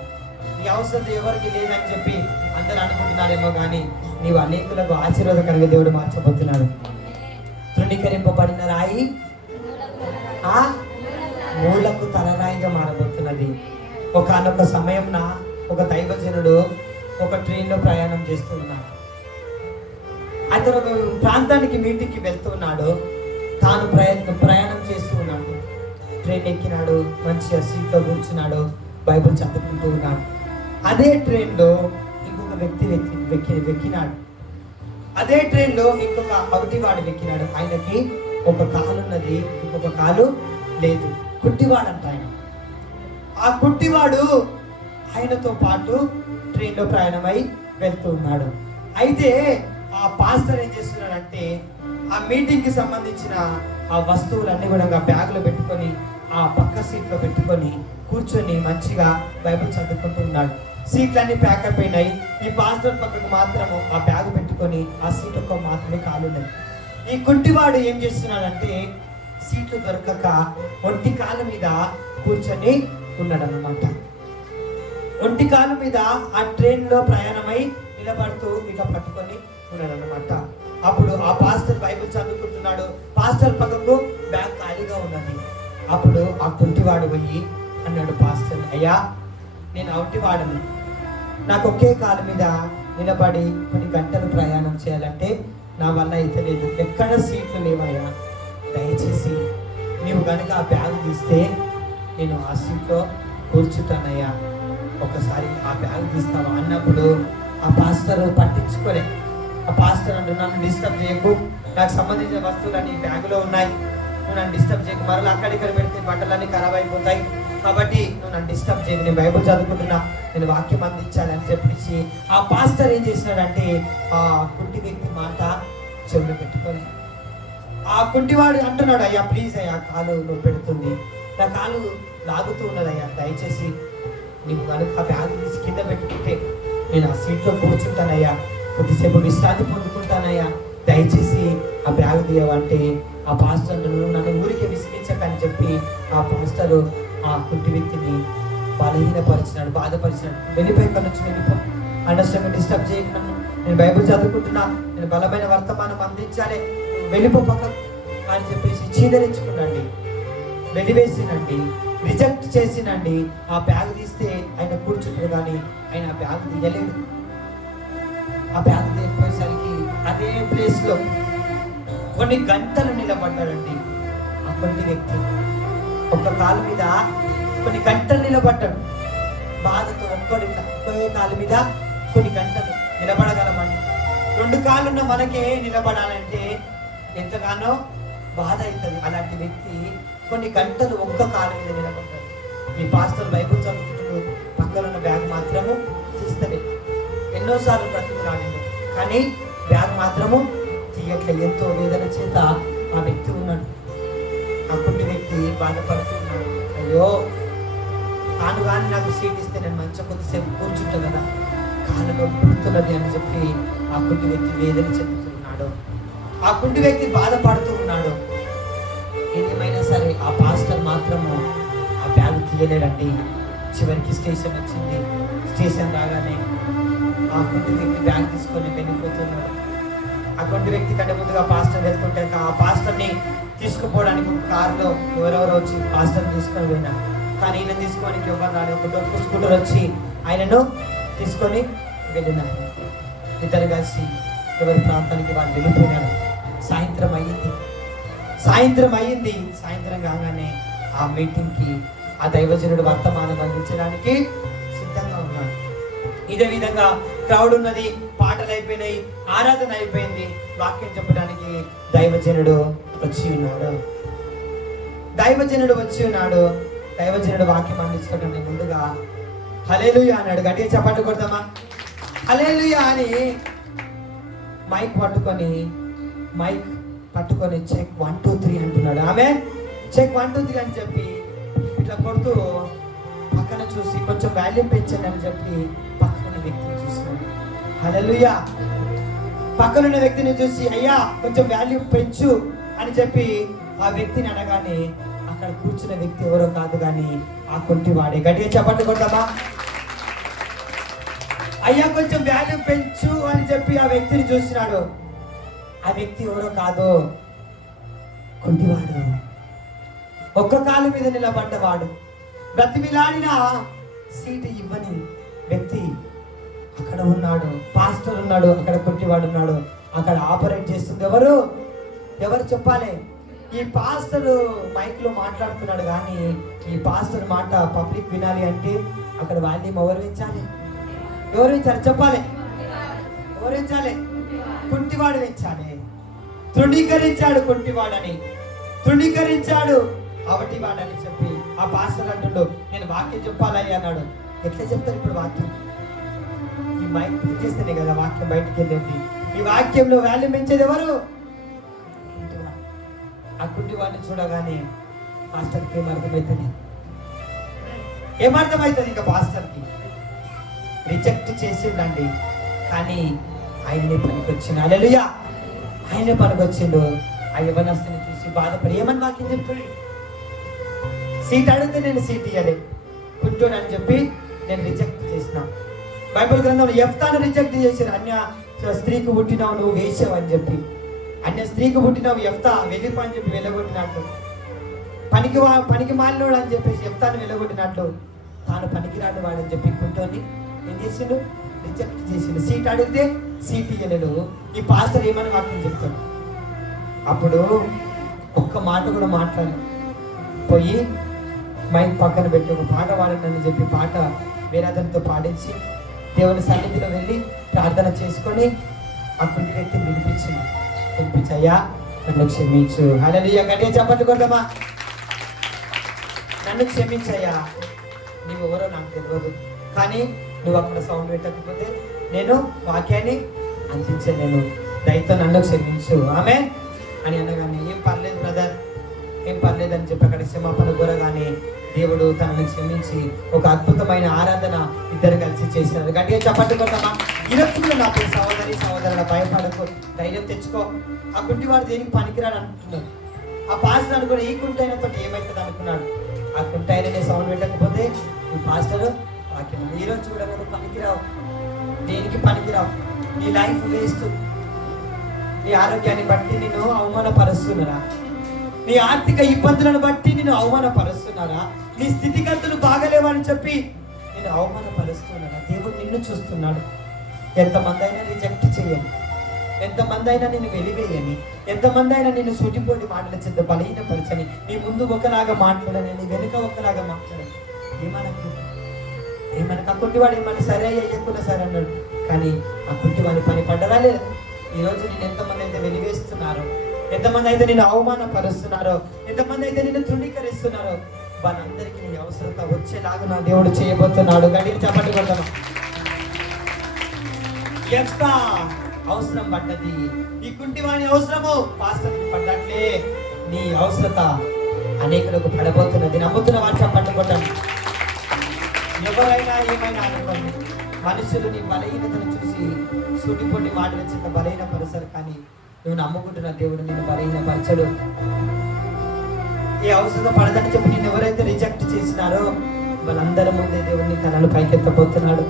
నీ అవసరం ఎవరికి లేదని చెప్పి అందరూ అనుకుంటున్నారేమో, కానీ నీవు అనేకులకు ఆశీర్వాదకరంగా దేవుడు మార్చబోతున్నాడు. తృణీకరింపబడిన రాయి మూలకు తలరాయిగా మారబోతున్నది. ఒకనొక సమయంన ఒక దైవజనుడు ఒక ట్రైన్లో ప్రయాణం చేస్తున్నాడు. అతను ఒక ప్రాంతానికి మీటింగ్కి వెళ్తున్నాడు. తాను ప్రయాణం చేస్తూ ఉన్నాడు. ట్రైన్ ఎక్కినాడు, మంచిగా సీట్లో కూర్చున్నాడు, బైబిల్ చదువుకుంటూ ఉన్నాడు. అదే ట్రైన్లో ఇంకొక వ్యక్తి వెక్కినాడు. అదే ట్రైన్లో ఇంకొక అవిటివాడు వెక్కినాడు. ఆయనకి ఒక కాలు ఉన్నది, ఇంకొక కాలు లేదు. కుట్టివాడంట ఆయన. ఆ కుట్టివాడు ఆయనతో పాటు ట్రైన్లో ప్రయాణమై వెళ్తూ ఉన్నాడు. అయితే ఆ పాస్టర్ ఏం చేస్తున్నాడంటే ఆ మీటింగ్కి సంబంధించిన ఆ వస్తువులన్నీ కూడా బ్యాగ్లో పెట్టుకొని ఆ పక్క సీట్లో పెట్టుకొని కూర్చొని మంచిగా బైబిల్ చదువుకుంటూ ఉన్నాడు. సీట్లన్నీ ప్యాక్ అయిపోయినాయి. ఈ పాస్టర్ పక్కకు మాత్రము ఆ బ్యాగ్ పెట్టుకొని ఆ సీట్ ఒక్క మాత్రమే కాలున్నది. ఈ కుంటివాడు ఏం చేస్తున్నాడంటే సీట్లు దొరకక ఒంటి కాలు మీద కూర్చొని ఉన్నాడు అన్నమాట. ఒంటి కాలు మీద ఆ ట్రైన్లో ప్రయాణమై నిలబడుతూ ఇట్లా పట్టుకొని ఉన్నాడు అన్నమాట. అప్పుడు ఆ పాస్టర్ బైబిల్ చదువుకుంటున్నాడు. పాస్టర్ పక్కకు బ్యాగ్ ఖాళీగా ఉన్నది. అప్పుడు ఆ కుంటివాడు పోయి అన్నాడు, పాస్టర్ అయ్యా నేను అవిటివాడను, నాకు ఒకే కాలు మీద నిలబడి కొన్ని గంటలు ప్రయాణం చేయాలంటే నా వల్ల అయితే లేదు, ఎక్కడ సీట్లు లేవయ్యా, దయచేసి నీవు కనుక ఆ బ్యాగ్ తీస్తే నేను ఆ సీట్లో కూర్చుంటానయ్యా, ఒకసారి ఆ బ్యాగ్ తీస్తావా అన్నప్పుడు ఆ పాస్టర్ పట్టించుకోలే. ఆ పాస్టర్ అంటూ నన్ను డిస్టర్బ్ చేయకు, నాకు సంబంధించిన వస్తువులన్నీ బ్యాగులో ఉన్నాయి, నువ్వు నన్ను డిస్టర్బ్ చేయకు, మరలా అక్కడిక్కడ పెడితే బట్టలన్నీ ఖరాబ్ అయిపోతాయి, కాబట్టి నువ్వు నన్ను డిస్టర్బ్ చేయకు, నేను బైబిల్ చదువుకుంటున్నా, నేను వాక్యం అందించాలని చెప్పేసి ఆ పాస్టర్ ఏం చేసినాడంటే ఆ కుంటి వ్యక్తి మాట చెవులు పెట్టుకొని ఆ కుంటివాడు అంటున్నాడు, అయ్యా ప్లీజ్ అయ్యా కాలు నువ్వు పెడుతుంది, నా కాలు లాగుతూ ఉన్నదయ్యా, దయచేసి నీకు కనుక ఆ బ్యాగ్ తీసి కింద పెట్టుకుంటే నేను ఆ సీట్లో కూర్చుంటానయ్యా, కొద్దిసేపు విశ్రాంతి పొందుకుంటానయ్యా, దయచేసి ఆ బ్యాగ్ తీయవంటే ఆ పాస్టర్ నన్ను ఊరికే విసిగించకని చెప్పి ఆ పాస్టర్ ఆ కుంటి వ్యక్తిని బలహీనపరిచినాడు, బాధపరిచినాడు. వెళ్ళిపోయి ఇక్కడ నుంచి వెళ్ళిపో, అనవసరంగా డిస్టర్బ్ చేయకు నన్ను, నేను బైబిల్ చదువుకుంటున్నా, నేను బలమైన వర్తమానం అందించాలి, వెళ్ళిపో పక్కకు అని చెప్పేసి చీదరించుకున్నాండి, వెలివేసినండి, రిజెక్ట్ చేసినండి. ఆ బ్యాగ్ తీస్తే ఆయన కూర్చుంటాడు, కానీ ఆయన ఆ బ్యాగ్ తీయలేడు. ఆ బ్యాగ్ తీయకపోయేసరికి అదే ప్లేస్లో కొన్ని గంటలు నిలబడ్డాడండి ఆ కొన్ని వ్యక్తి. ఒక్క కాలు మీద కొన్ని గంటలు నిలబడ్డాడు బాధతో. ఒకే కాలు మీద కొన్ని గంటలు నిలబడగలమండి. రెండు కాళ్ళున్న మనకే నిలబడాలంటే ఎంతగానో బాధ అవుతుంది. అలాంటి వ్యక్తి కొన్ని గంటలు ఒక్క కాలం మీద నిలబడ్డాడు. ఈ పాస్టర్ బైబుల్ చదువుకుంటూ పక్కన ఉన్న బ్యాగ్ మాత్రము తీస్తలే. ఎన్నోసార్లు బ్రతికులాడింది, కానీ బ్యాగ్ మాత్రము తీయట్లే. ఎంతో వేదన చేత ఆ వ్యక్తి ఉన్నాడు. ఆ కుంటి వ్యక్తి బాధపడుతున్నాడు. అయ్యో, తాను కానీ నాకు సీట్ ఇస్తే నేను మంచిగా కొద్దిసేపు కూర్చుంటా కదా, కాళ్ళలో పుడుతున్నది అని చెప్పి ఆ కుంటి వ్యక్తి వేదన చెందుతున్నాడు. ఆ కుంటి వ్యక్తి బాధపడుతూ ఉన్నాడు. ఏదేమైనా సరే ఆ పాస్టర్ మాత్రము ఆ బ్యాగ్ తీయలేడండి. చివరికి స్టేషన్ వచ్చింది. స్టేషన్ రాగానే ఆ కుంటి వ్యక్తి బ్యాగ్ తీసుకొని వెళ్ళిపోతున్నాడు. ఆ కుంటి వ్యక్తి కంటే ముందుగా పాస్టర్ వెళ్తుంటే ఆ పాస్టర్ని తీసుకుపోవడానికి ఒక కారులో ఎవరెవరో వచ్చి పాస్టర్ తీసుకొని పోయినా, కానీ ఈయన తీసుకోవడానికి ఎవరు రాలేదు. ఒక డొక్కు స్కూటర్ వచ్చి ఆయనను తీసుకొని వెళ్ళినారు. ఇద్దరు కలిసి ఎవరి ప్రాంతానికి వాళ్ళు వెళ్ళిపోయినారు. సాయంత్రం అయ్యింది. సాయంత్రం కాగానే ఆ మీటింగ్కి ఆ దైవజనుడు వర్తమానం అందించడానికి సిద్ధంగా ఉన్నాడు. ఇదే విధంగా క్రౌడ్ ఉన్నది, పాటలు అయిపోయినాయి, ఆరాధన అయిపోయింది. వాక్యం చెప్పడానికి దైవజనుడు వచ్చి ఉన్నాడు. దైవజనుడు వాక్యం అందించుకోవడానికి ముందుగా హల్లెలూయా అన్నాడు. గట్టిగా చప్పట్లు కొడదామా? హల్లెలూయా అని మైక్ పట్టుకొని చెక్ 1 2 3 అంటున్నాడు. ఆమె చెక్ 1 2 3 అని చెప్పి ఇట్లా కొడుతూ పక్కన చూసి కొంచెం వాల్యూమ్ పెంచండి అని చెప్పి పక్కన వ్యక్తిని చూస్తున్నాడు. హల్లెలూయా. పక్కనున్న వ్యక్తిని చూసి అయ్యా కొంచెం వాల్యూమ్ పెంచు అని చెప్పి ఆ వ్యక్తిని అనగానే అక్కడ కూర్చున్న వ్యక్తి ఎవరో కాదు కానీ ఆ కుంటి వాడే. గట్టిగా చప్పట్లు కొడదామా? అయ్యా కొంచెం వాల్యూమ్ పెంచు అని చెప్పి ఆ వ్యక్తిని చూస్తున్నాడు. ఆ వ్యక్తి ఎవరో కాదు, కుంటివాడు, ఒక్క కాలు మీద నిలబడ్డవాడు, బ్రతిమిలాడిన సీటు ఇవ్వని వ్యక్తి అక్కడ ఉన్నాడు. పాస్టర్ ఉన్నాడు, అక్కడ కుంటివాడు ఉన్నాడు. అక్కడ ఆపరేట్ చేస్తుంది ఎవరు చెప్పాలి? ఈ పాస్టర్ మైక్ లో మాట్లాడుతున్నాడు, కానీ ఈ పాస్టర్ మాట పబ్లిక్ వినాలి అంటే అక్కడ వాల్యూమ్ ఎవరు పెంచాలి చెప్పాలి? ఎవరు పెంచాలి? కుంటివాడు పెంచాలి. తృణీకరించాడు కుంటివాడని, తృణీకరించాడు అవటివాడని చెప్పి ఆ పాస్టర్ అంటుండు నేను వాక్యం చెప్పాలి అన్నాడు. ఎట్లా చెప్తారు ఇప్పుడు వాక్యం? ఈ మైక్ చేస్తేనే కదా వాక్యం బయటికి వెళ్ళేది. ఈ వాక్యంలో వాల్యూమ్ పెంచేది ఎవరు? ఆ కుంటివాడిని చూడగానే పాస్టర్కి ఏమర్థమవుతుంది? ఇంకా పాస్టర్కి రిజెక్ట్ చేసిండండి, కానీ ఆయననే పనికొచ్చిండు. హల్లెలూయా. ఆయనే పనికొచ్చిండు. ఆ యవనస్తుని చూసి బాధపడి ఏమని వాక్యం చెప్తుంది? సీట్ అడిగితే నేను సీట్ ఇవ్వలే, కుంటోడు అని చెప్పి నేను రిజెక్ట్ చేసిన. బైబిల్ గ్రంథంలో యెఫ్తాను రిజెక్ట్ చేశారు. అన్య స్త్రీకి పుట్టినావు నువ్వు వేసావు అని చెప్పి, అన్య స్త్రీకి పుట్టినావు యెఫ్తా వెళ్ళిపో అని చెప్పి వెళ్ళగొట్టినట్లు, పనికి మాలినోడు అని చెప్పేసి యెఫ్తాను వెళ్ళగొట్టినట్లు తాను పనికిరాని వాడని చెప్పి కుంటోని ఏం చేసిండు? రిజెక్ట్ చేసిండు. సీట్ అడిగితే సీట్ ఇవ్వలేడు. ఈ పాస్టర్ ఏమని వాక్యం చెప్తాడు? అప్పుడు ఒక్క మాట కూడా మాట్లాడు, పోయి మైక్ పక్కన పెట్టి ఒక పాట పాడనని చెప్పి పాట వేరే అతనితో పాడించి దేవుని సన్నిధిలో వెళ్ళి ప్రార్థన చేసుకొని ఆ కుంటి వ్యక్తిని వినిపించయ్యా నన్ను క్షమించు. హల్లెలూయా. గట్టిగా చప్పట్లు కొడదామా? నన్ను క్షమించయ్యా, నువ్వు ఎవరో నాకు తెలియదు, కానీ నువ్వు అక్కడ సౌండ్ పెట్టకపోతే నేను వాక్యాన్ని అందించలేను, దయతో నన్ను క్షమించు ఆమేన్ అని అనగానే ఏం పర్లేదు బ్రదర్, ఏం పర్లేదు అని చెప్పి అక్కడ క్షమాపణ కోరగానే దేవుడు తనని క్షమించి ఒక అద్భుతమైన ఆరాధన ఇద్దరు కలిసి చేసినారు. గట్టిగా చప్పట్లు కొడతామా? ఈరోజు నా సహోదరుల భయపడకు, ధైర్యం తెచ్చుకో. ఆ కుంటివాడు దేనికి పనికిరాడు అనుకుంటున్నాడు. ఆ పాస్టర్ అనుకుని ఈ కుంటైనతో ఏమవుతుంది అనుకున్నాడు. ఆ కుంటైననే సౌండ్ పెట్టకపోతే ఈ పాస్టర్ వాక్యం ఈరోజు కూడా నువ్వు పనికిరావు, దేనికి పనికిరావు, నీ లైఫ్ వేస్ట్. నీ ఆరోగ్యాన్ని బట్టి నిన్ను అవమానపరుస్తున్నారా? నీ ఆర్థిక ఇబ్బందులను బట్టి నిన్ను అవమానపరుస్తున్నారా? నీ స్థితిగతులు బాగలేవని చెప్పి నేను అవమానపరుస్తున్నారా? దేవుడు నిన్ను చూస్తున్నాడు. ఎంతమంది అయినా రిజెక్ట్ చేయని, ఎంతమంది అయినా నిన్ను వెలివేయని, ఎంతమంది అయినా నిన్ను సూటిపోటి మాటల చేత బలహీనపరచని, నీ ముందు ఒకలాగా మాట్లాడని, నీ వెనుక ఒకలాగా మాట్లాడని, ఏమనకు ఆ కుంటివాడు ఏమన్నా సరే అయ్యకుండా సరే అన్నాడు. కానీ ఆ కుంటివాడి పని పడ్డరా లేదా? ఈరోజు నేను ఎంతమంది అయితే వెలివేస్తున్నారో, ఎంతమంది అయితే నిన్ను అవమానపరుస్తున్నారో, ఎంతమంది అయితే నిన్ను తృణీకరిస్తున్నారో, వాళ్ళందరికీ నీ అవసరత వచ్చేలాగా నా దేవుడు చేయబోతున్నాడు. గడియ చెప్పండి కొడతాను. యెఫ్తా అవసరం పడ్డది. ఈ కుంటివాని అవసరము పాస్టర్కి పడ్డట్లే నీ అవసరత అనేకులకు పడబోతున్నది. నమ్ముతున్న వారు చెప్పండి కొట్టాను. ఎవరైనా ఏమైనా అనుకోండి, మనుషులు నీ బలహీనతను చూసి సూటిపోటి మాటలు చేత బలహీనపరుస్తారు, కానీ నువ్వు నమ్ముకుంటున్న దేవుడు నిన్ను బలహీనపరచడు. ఏ అవసరం పడదని చెప్పి నేను ఎవరైతే రిజెక్ట్ చేసినారో వాళ్ళందరి ముందే దేవుడిని తనను పైకెత్తబోతున్నాడు.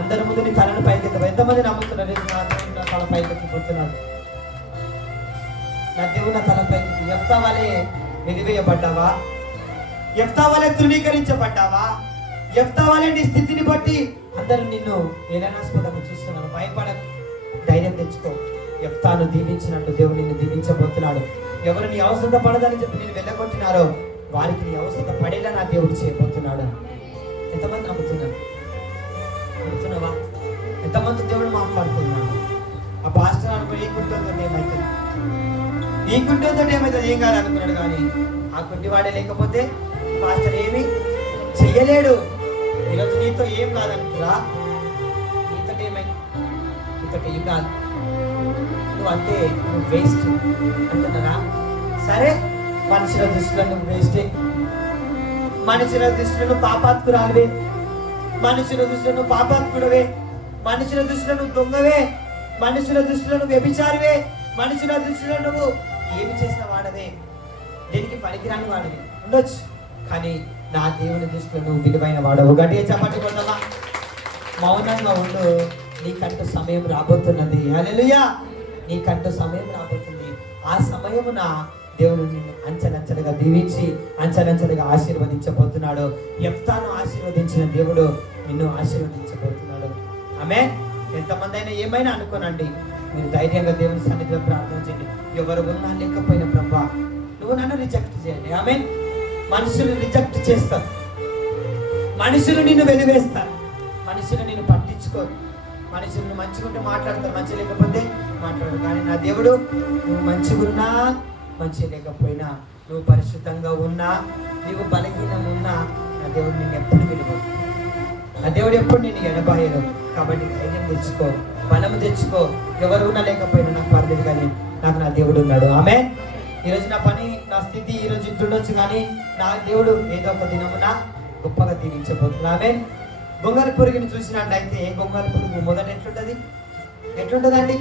అందరి ముందు నీ తనను పైకెత్త. ఎంతమంది నమ్ముతున్నారు? నా తల పైకెత్తిపోతున్నాడు. నా దేవుడు నా తల పైకి. యెఫ్తా వలె వెలివేయబడ్డావా? యెఫ్తా వలె తృణీకరించబడ్డావా? యెఫ్తా వలె నీ స్థితిని బట్టి అందరూ నిన్ను ఏలనాస్పదంగా చూస్తున్నారు. భయపడకు, ధైర్యం తెచ్చుకో. యెఫ్తాను దీవించినట్టు దేవుడు నిన్ను దీవించబోతున్నాడు. ఎవరు నీ అవసరం పడదని చెప్పి నేను వెళ్ళగొట్టినారో వారికి నీ అవసరం పడేలా నా దేవుడు చేయబోతున్నాడు. ఎంతమంది నమ్ముతున్నారు? నమ్ముతున్నావా? ఎంతమంది దేవుడు మాట్లాడుతున్నాడు? ఆ పాస్టర్ అనుకుని ఈ కుంటోతో ఏమవుతుంది, ఈ కుంటోతో ఏమవుతుంది, ఏం కాదు అనుకున్నాడు. కానీ ఆ కుంటివాడే లేకపోతే పాస్టర్ ఏమి చెయ్యలేడు. ఈరోజు నీతో ఏం కాదనుకురా, నీతో ఏమైంది, నీతో ఏం కాదు, నువ్వు అంతే, నువ్వు వేస్ట్ అంటున్నారా? సరే, మనుషుల దృష్టిలో నువ్వు వేస్టే, మనుషుల దృష్టిలో నువ్వు పాపాత్కురాలివే, మనుషుల దృష్టిలో నువ్వు పాపాత్కుడవే, మనుషుల దృష్టిలో నువ్వు దొంగవే, మనుషుల దృష్టిలో నువ్వు వ్యభిచారివే, మనుషుల దృష్టిలో నువ్వు ఏమి చేసిన వాడవే, దేనికి పనికిరాని వాడివి ఉండొచ్చు. కానీ నా దేవుని దృష్టిలో నువ్వు విలువైన వాడవు. గట్టిగా చెప్పండి కొడతావా? మౌనంగా ఉండు, నీకంటూ సమయం రాబోతున్నది. హల్లెలూయా! నీకంటూ సమయం రాబోతుంది. ఆ సమయమున దేవుడు నిన్ను అంచెలంచెలుగా దీవించి అంచెలంచెలుగా ఆశీర్వదించబోతున్నాడు. యెఫ్తాను ఆశీర్వదించిన దేవుడు నిన్ను ఆశీర్వదించబోతున్నాడు. ఆమేన్. ఎంతమంది అయినా ఏమైనా అనుకోనండి, మీరు ధైర్యంగా దేవుని సన్నిధిలో ప్రార్థన చేయండి. ఎవరు ఉన్నా లేకపోయినా ప్రభువా నువ్వు నన్ను రిజెక్ట్ చేయండి. ఆమేన్. మనుషులు రిజెక్ట్ చేస్తారు, మనుషులు నిన్ను వెలివేస్తారు, మనుషులు నిన్ను పట్టించుకోరు, మనుషులు మంచిగా మాట్లాడతారు, మంచి లేకపోతే మాట్లాడరు. కానీ నా దేవుడు నువ్వు మంచిగున్నా మంచి లేకపోయినా, నువ్వు పరిశుద్ధంగా ఉన్నా నువ్వు బలహీనం ఉన్నా, నా దేవుడు నిన్ను ఎప్పుడు విలువ, నా దేవుడు ఎప్పుడు నిన్ను ఎడబాయరు. కాబట్టి ధైర్యం తెచ్చుకో, బలము తెచ్చుకో. ఎవరు ఉన్నా లేకపోయినా నాకు పర్లేదు, కానీ నాకు నా దేవుడు ఉన్నాడు. ఆమె ఈరోజు నా పని, నా స్థితి ఈరోజు ఇట్లుండొచ్చు, కానీ నా దేవుడు ఏదో ఒక దినమున గొప్పగా దీవించబోతున్నాడు. ఆమె గొంగళి పురుగుని చూసినట్లయితే గొంగళి పురుగు మొదట ఎట్లుంటుందండి?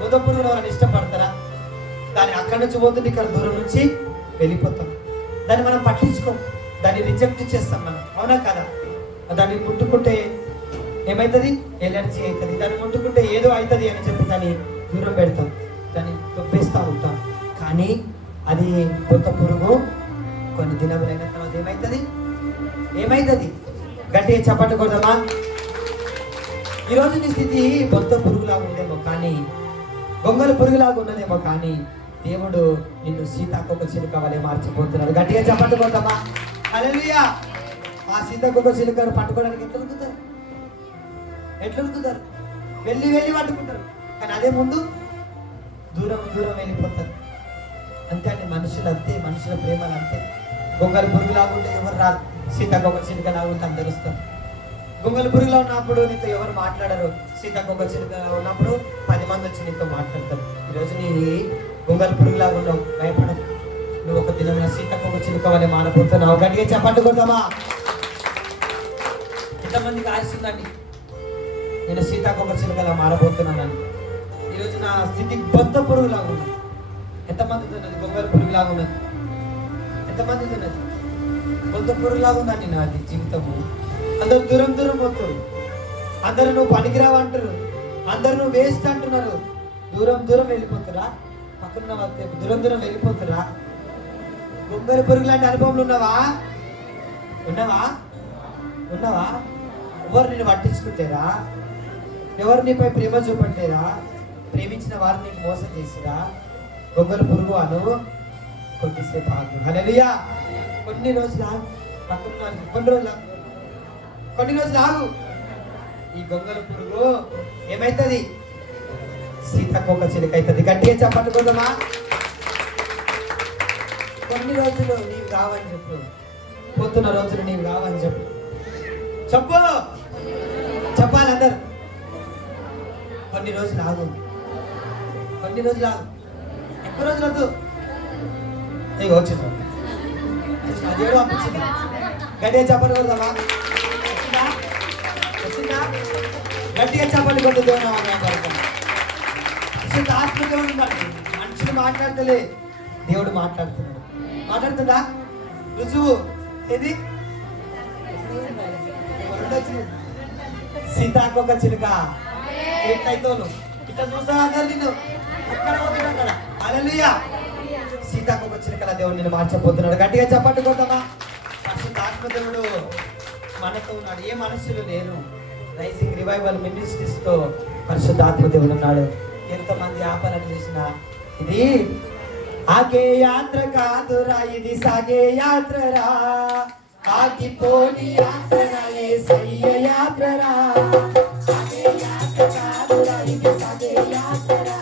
మొదటి పురుగును వాళ్ళని ఇష్టపడతారా? దాన్ని అక్కడి నుంచి పోతుంది, ఇక్కడ దూరం నుంచి వెళ్ళిపోతాం. దాన్ని మనం పట్టించుకోం, దాన్ని రిజెక్ట్ చేస్తాం మనం, అవునా కదా? దాన్ని ముట్టుకుంటే ఏమవుతుంది? ఎలర్జీ అవుతుంది. దాన్ని ముట్టుకుంటే ఏదో అవుతుంది అని చెప్పి దాన్ని దూరం పెడతాం, దాన్ని తొప్పేస్తూ ఉంటాం. కానీ అది కొత్త పురుగు కొన్ని దినములైన తర్వాత ఏమవుతుంది? గట్టిగా చప్పట్లు కొడదామా? ఈరోజు నీ స్థితి కొత్త పురుగులాగా ఉందేమో, కానీ గొంగళి పురుగులాగా ఉన్నదేమో, కానీ దేవుడు నిన్ను సీతాకోక చిలుక వలె మార్చిపోతున్నాడు. గట్టిగా చప్పట్లు కొడదామా? హల్లెలూయా! ఆ సీతాకోక చిలుకను పట్టుకోవడానికి ఎట్లా ఉరుకుతారు? వెళ్ళి పట్టుకుంటారు, కానీ అదే ముందు దూరం వెళ్ళిపోతారు. అంతే అండి, మనుషులు అంతే, మనుషుల ప్రేమలు అంతే. గొంగళి పురుగులాగా ఉంటే ఎవరు రారు, సీతాకోక చిలుక లాగా ఉంటే అందరు వస్తారు. గొంగళి పురుగులో ఉన్నప్పుడు నీతో ఎవరు మాట్లాడరు, సీతాకోక చిలుక ఉన్నప్పుడు 10 మంది వచ్చి నీతో మాట్లాడతారు. ఈరోజు నీ గొంగళి పురుగులాగా ఉన్నావు, భయపడదు. నువ్వు ఒక దినమైన సీతాకోక చిలుక వలె మారబోతున్నావు. గట్టిగా చప్పట్లు కొడతామా? ఎంతమందికి ఆశిస్తుందండి నేను సీతాకోక చిలుకలా మారబోతున్నానని? ఈరోజు నా స్థితి బొత్త పురుగులాగా ఉన్నది. ఎంతమంది ఉన్నది? గొంగళి పురుగులాగా ఉన్నది. ఎంతమంది ఉన్నది? బొత్త పురుగులాగా ఉందండి నాది జీవితము. అందరు దూరం పోతారు, అందరు నువ్వు పనికిరావు అంటారు, అందరు నువ్వు వేస్ట్ అంటున్నారు. దూరం వెళ్ళిపోతురా? పక్కన దూరం వెళ్ళిపోతురా? గొంగళి పురుగు లాంటి అనుభవంలో ఉన్నావా? ఎవరు నిన్ను పట్టించుకుంటారా? ఎవరు నీపై ప్రేమ చూపట్లేదా? ప్రేమించిన వారు నీకు మోసం చేసిరా? గొంగళి పురుగు నువ్వు కొద్దిసేపు ఆగు. హల్లెలూయా! కొన్ని రోజులు ఆగు. ఈ గొంగళి పురుగు ఏమైతుంది? సీతాకోక చిలుక అవుతుంది. గట్టిగా చప్పట్లు కొడదామా? కొన్ని రోజులు నీవు కావని చెప్పు. పోతున్న రోజులు నీవు కావని చెప్పు. చెప్పాలి అందరు. కొన్ని రోజులు ఆగు, కొన్ని రోజులు ఆగు, ఎక్కువ రోజులు వద్దు. ఇక వచ్చింది దేవుడు పంపించింది. గట్టిగా చెప్పలు కొడదామా? వచ్చిందా? గట్టిగా చెప్పలు కొట్టు. దేవుడు దేవుడు మనుషులు మాట్లాడతలే, దేవుడు మాట్లాడుతున్నాడు. మాట్లాడుతుందా? రుజువు ఏది? సీతాకొక చిలుక. ఎట్లయితే ఇట్లా చూస్తా అందరు నిన్ను అక్కడ అక్కడ. హల్లెలూయా. సీతాకొక చిలుకల దేవుడు నిన్ను మార్చబోతున్నాడు. గట్టిగా చెప్పండి కొడతామా? పరిశుద్ధాత్మ దేవుడు మనతో ఉన్నాడు. ఏ మనుషులు లేరు. రైజింగ్ రివైవల్ మినిస్ట్రీస్ తో పరిశుద్ధాత్మ దేవుడు ఉన్నాడు. ఎంతమంది ఆపరణ చేసినా ఇది ఆగే యాత్ర కాదురా, ఇది సాగే యాత్రరా. ఆగిపోని యాత్రరా, యేసయ్య యాత్రరా. ఆగే యాత్ర కాదురా, ఇది సాగే యాత్రరా.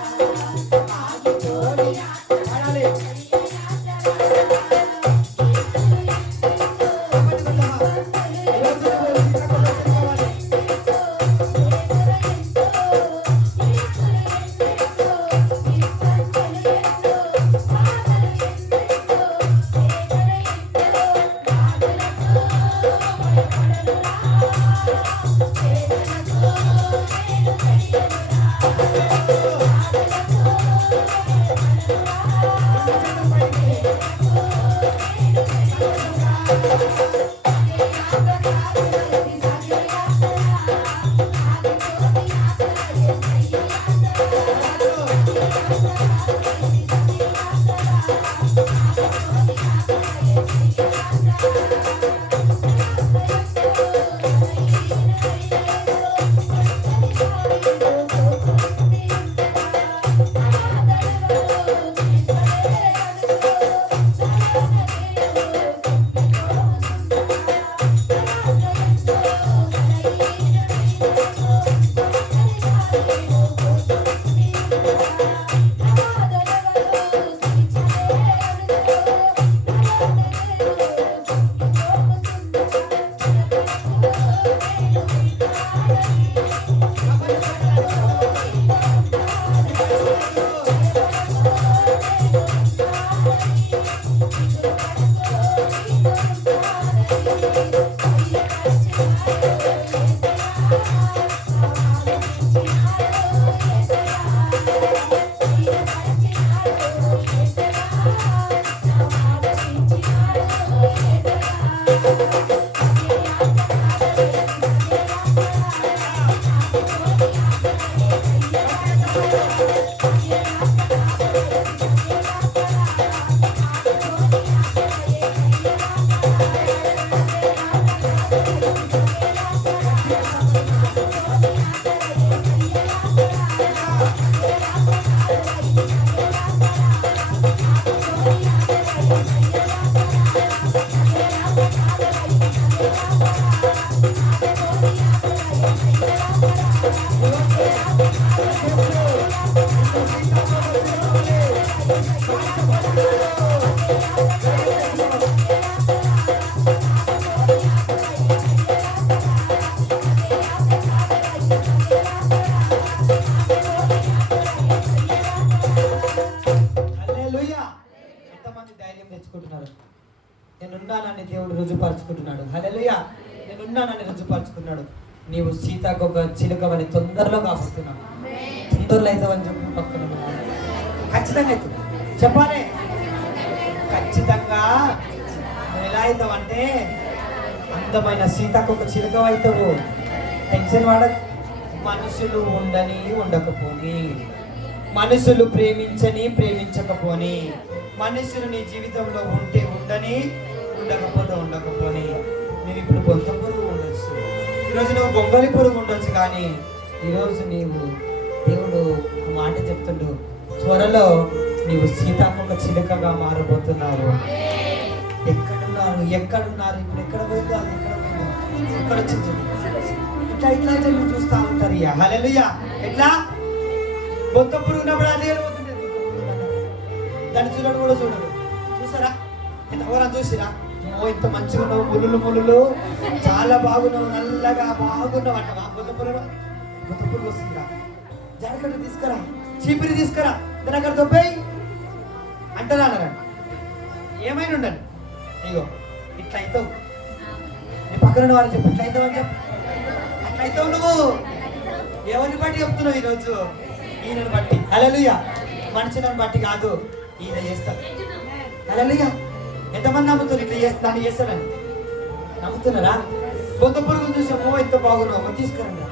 ఆగిపోని యాత్ర. నేనున్నానని దేవుడు రుజుపరుచుకుంటున్నాడు. హల్లెలూయా. నేనున్నానని రుజుపరుచుకున్నాడు. నీవు సీతాకొక చిలుకవని తొందరలో కాబోతున్నావు. తొందరలో అవుతావని చెప్పు. పక్కన ఖచ్చితంగా అవుతుంది. చెప్పాలి. ఖచ్చితంగా నువ్వు ఎలా అవుతావంటే అందమైన సీతాకొక చిలుక అవుతావు. టెన్షన్ వాడ. మనుషులు ఉండని ఉండకపోని, మనుషులు ప్రేమించని ప్రేమించకపోని, మనుషులు నీ జీవితంలో ఉంటే ఉండని ఉండకపోతే ఉండకపోని, నేను ఇప్పుడు బొంత పురుగు ఉండొచ్చు, ఈరోజు నువ్వు బొంగలి పురుగు ఉండొచ్చు, కానీ ఈరోజు నీవు దేవుడు మాట చెప్తుండు, త్వరలో నీవు సీతాకొక చిలుకగా మారబోతున్నావు. ఎక్కడున్నారు ఎక్కడున్నారు ఇప్పుడు ఎక్కడ పోయిందో అది ఎక్కడ పోయిందో ఎక్కడ వచ్చింది ఇట్లా ఇట్లా నువ్వు చూస్తా ఉంటారు. హల్లెలూయా. ఎట్లా బొంత పురుగు ఉన్నప్పుడు అదే పోతుంది. దాన్ని చూడడు కూడా చూడరు. చూసారా? ఎవరైనా చూసిరా? ఓ ఇంత మంచిగా ఉన్నావు, ముళ్ళు చాలా బాగున్నావు, నల్లగా బాగున్నావు అంట. బుద్ధ పురుగు వస్తుందిరా, జాకెట్ తీసుకురా, చీపిరి తీసుకురా, దాని అక్కడ దొబ్బాయి అంటారా అన్నారంట. ఏమైనా ఉండండి, ఇగో ఇట్లా అవుతావు. నీ పక్కన వాళ్ళు చెప్పు, ఇట్లా అవుతావు అని చెప్పు. అట్లా అవుతావు నువ్వు. ఎవరిని బట్టి చెప్తున్నావు ఈరోజు? ఈయనను బట్టి. హల్లెలూయా. మనిషిని బట్టి కాదు, ఈయన చేస్తాడు. హల్లెలూయా. ఎంతమంది నమ్ముతారు ఇట్లా దాన్ని చేస్తాడని? నమ్ముతున్నారా? బొద్ద పురుగును చూసామో ఎంత బాగున్నామో తీసుకురండి రా,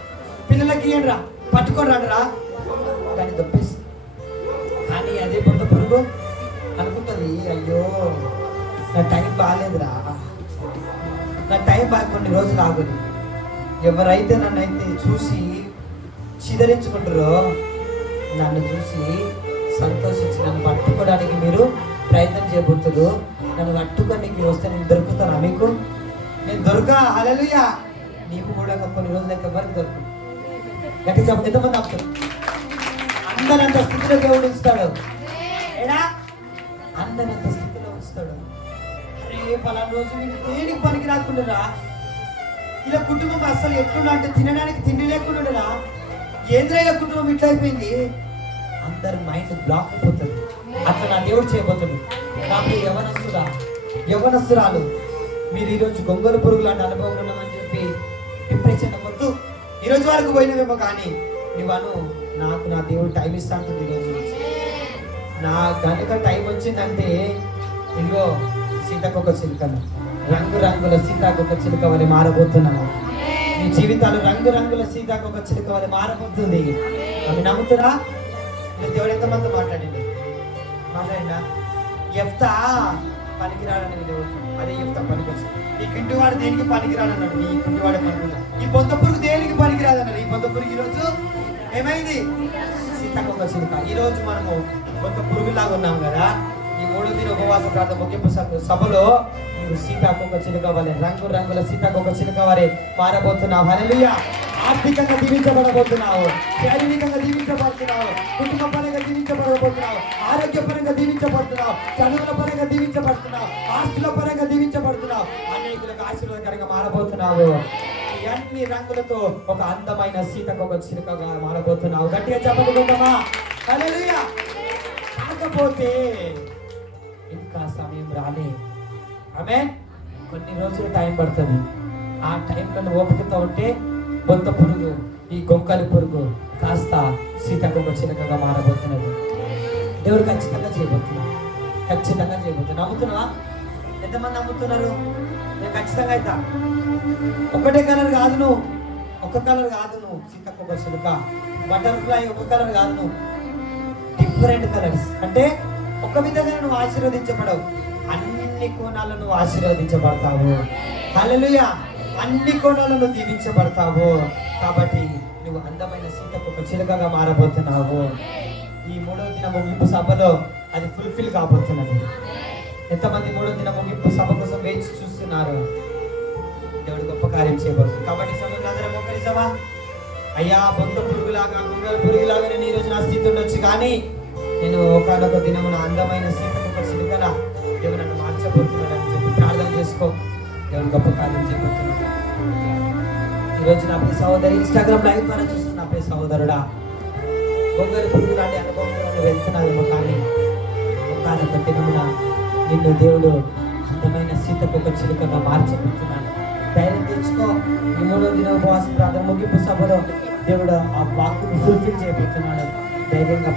పిల్లలకి ఇవ్వండి రా, పట్టుకొని రండి రా, దాన్ని దొప్పేసి. కానీ అదే బొద్ద పురుగు అనుకుంటుంది, అయ్యో నా టైం బాగాలేదురా, నా టైం బాగా కొన్ని రోజులు ఆగుని. ఎవరైతే నన్ను అయితే చూసి చిదరించుకుంటారో, నన్ను చూసి సంతోషించి నన్ను పట్టుకోవడానికి మీరు ప్రయత్నం చేయబోతున్నారు. నన్ను పట్టుకొని మీరు వస్తే నేను దొరుకుతానా మీకు? నేను దొరకా. హల్లెలూయా. నీకు కూడా కొన్ని రోజులు లెక్క వరకు దొరుకు. గట్టి చెప్పండి, ఎంతమంది ఆపుతారు? అందరంత స్థితిలో దేవుడు ఉంచుతాడు. ఏడా అందరంత స్థితిలో ఉంచుతాడు. అరే పలానా రోజు వీళ్ళు దేనికి పనికి రాకుండా, ఇలా కుటుంబం అస్సలు ఎట్లున్నా అంటే తినడానికి తిండి లేకుండా, ఏంద్రా ఇలా కుటుంబం ఇట్లా అయిపోయింది, అందరి మైండ్ బ్లాక్ అయిపోతుంది. అట్లా నా దేవుడు చేయబోతుంది. కాబట్టి యవనస్తురాలు మీరు ఈరోజు గొంగళ పురుగు లాంటి అనుభవం ఉన్నామని చెప్పి డిప్రెషన్ అవ్వద్దు. ఈరోజు వరకు పోయినవేమో, కానీ నువ్వు నాకు నా దేవుడు టైం ఇస్తా ఉంటుంది. ఈరోజు నా కనుక టైం వచ్చిందంటే, ఇదిగో సీతాకొక చిలుకను, రంగురంగుల సీతాకొక చిలుక వలె మారబోతున్నాను. మీ జీవితాలు రంగురంగుల సీతాకొక చిలుక వలె మారబోతుంది. అవి నమ్ముతురా? దేవుడు ఎంతమంది మాట్లాడిందా? యెఫ్తా పనికిరాడని దేవుడు, అదే యెఫ్తా పనికొచ్చు. ఈ కింటివాడు దేనికి పనికిరాడన్నాడు, ఈ కింటివాడే పనికిరాడు. ఈ బొంత పురుగు దేనికి పనికిరాదన్నాడు. ఈ బొంత పురుగు ఈరోజు ఏమైంది? సీతాకొక చిలుక. ఈరోజు మనము బొంత పురుగులాగా ఉన్నాం కదా. ఈ 3 దిన ఉపవాస ప్రార్థన ముగింపు సభలో మీరు సీతాకొక చిలుక వలె, రంగురంగుల సీతాకొక చిలుక వలె మారబోతున్నావు. హల్లెలూయా. ఆర్థికంగా దీవించబడబోతున్నావు, శారీరకంగా దీవించబడుతున్నావు, కుటుంబ పరంగా దీవించబడబోతున్నావు, ఆరోగ్యపరంగా దీవించబడుతున్నావు, చదువుల పరంగా దీవించబడుతున్నావు, ఆస్తుల పరంగా దీవించబడుతున్నావు, అనేకులకు ఆశీర్వాదకరంగా మారబోతున్నావు. ఈ అన్ని రంగులతో ఒక అందమైన సీతాకొక చిలుకగా మారబోతున్నావు. గట్టిగా చెప్పబోతున్నామా? హల్లెలూయా. కాకపోతే ఇంకా సమయం రాలే. ఆమేన్. కొన్ని రోజులు టైం పడుతుంది. ఆ టైంలో ఓపికతో ఉంటే బొంత పురుగు, ఈ గొంకలి పురుగు కాస్త సీతాకొక చిలుకగా మారబోతున్నది. దేవుడు ఖచ్చితంగా చేయబోతున్నాడు, ఖచ్చితంగా చేయబోతున్నాడు. నమ్ముతున్నావా? ఎంతమంది నమ్ముతున్నారు? నేను ఖచ్చితంగా అవుతా. ఒకటే కలర్ కాదు నువ్వు, ఒక కలర్ కాదు నువ్వు సీతాకొక చిలుక, బటర్ఫ్లై ఒక కలర్ కాదు నువ్వు, డిఫరెంట్ కలర్స్. అంటే ఒక విధంగా నువ్వు ఆశీర్వదించబడవు, అన్ని కోణాలను నువ్వు ఆశీర్వదించబడతావు. హల్లెలూయా. అన్ని కోణాలను దీవించబడతావు. కాబట్టి నువ్వు అందమైన సీతాకొక చిలుకగా మారబోతున్నావు. ఈ 3వ దిన ముగింపు సభలో అది ఫుల్ఫిల్ కాబోతున్నది. ఎంతమంది 3వ దిన ముగింపు సభ కోసం వేచి చూస్తున్నారు? దేవుడు గొప్ప కార్యం చేయబోతుంది. కాబట్టి సమయంలో అందరం మోకరిస్తామా? అయ్యా బొంత పురుగులాగా, గొంగళ పురుగులాగా నేను ఈరోజు నా స్థితి ఉండొచ్చు, కానీ నేను ఒకనొక దినమున అందమైన సీతాకొక చిలుకలా దేవుడు నన్ను మార్చబోతున్నాడు అని చెప్పి ప్రార్థన చేసుకో. దేవుడు గొప్ప కార్యం చేయబోతున్నాడు. ఈరోజు నా ప్రియ సహోదరి, ఇన్స్టాగ్రామ్ లైవ్ ద్వారా చూస్తున్న నా ప్రియ సహోదరుడా, గొంగళ పురుగు లాంటి అనుభవంలో వెళ్తున్నావేమో, కానీ ఒకనొక దినమున నిన్ను దేవుడు అందమైన సీతాకొక చిలుకగా మార్చబోతున్నాడు. ధైర్యం తెచ్చుకో. ఈ 3వ దిన ఉపవాస ప్రార్థన ముగింపు సభలో దేవుడు ఆ వాక్కును ఫుల్ఫిల్ చేయబోతున్నాడు. ధైర్యంగా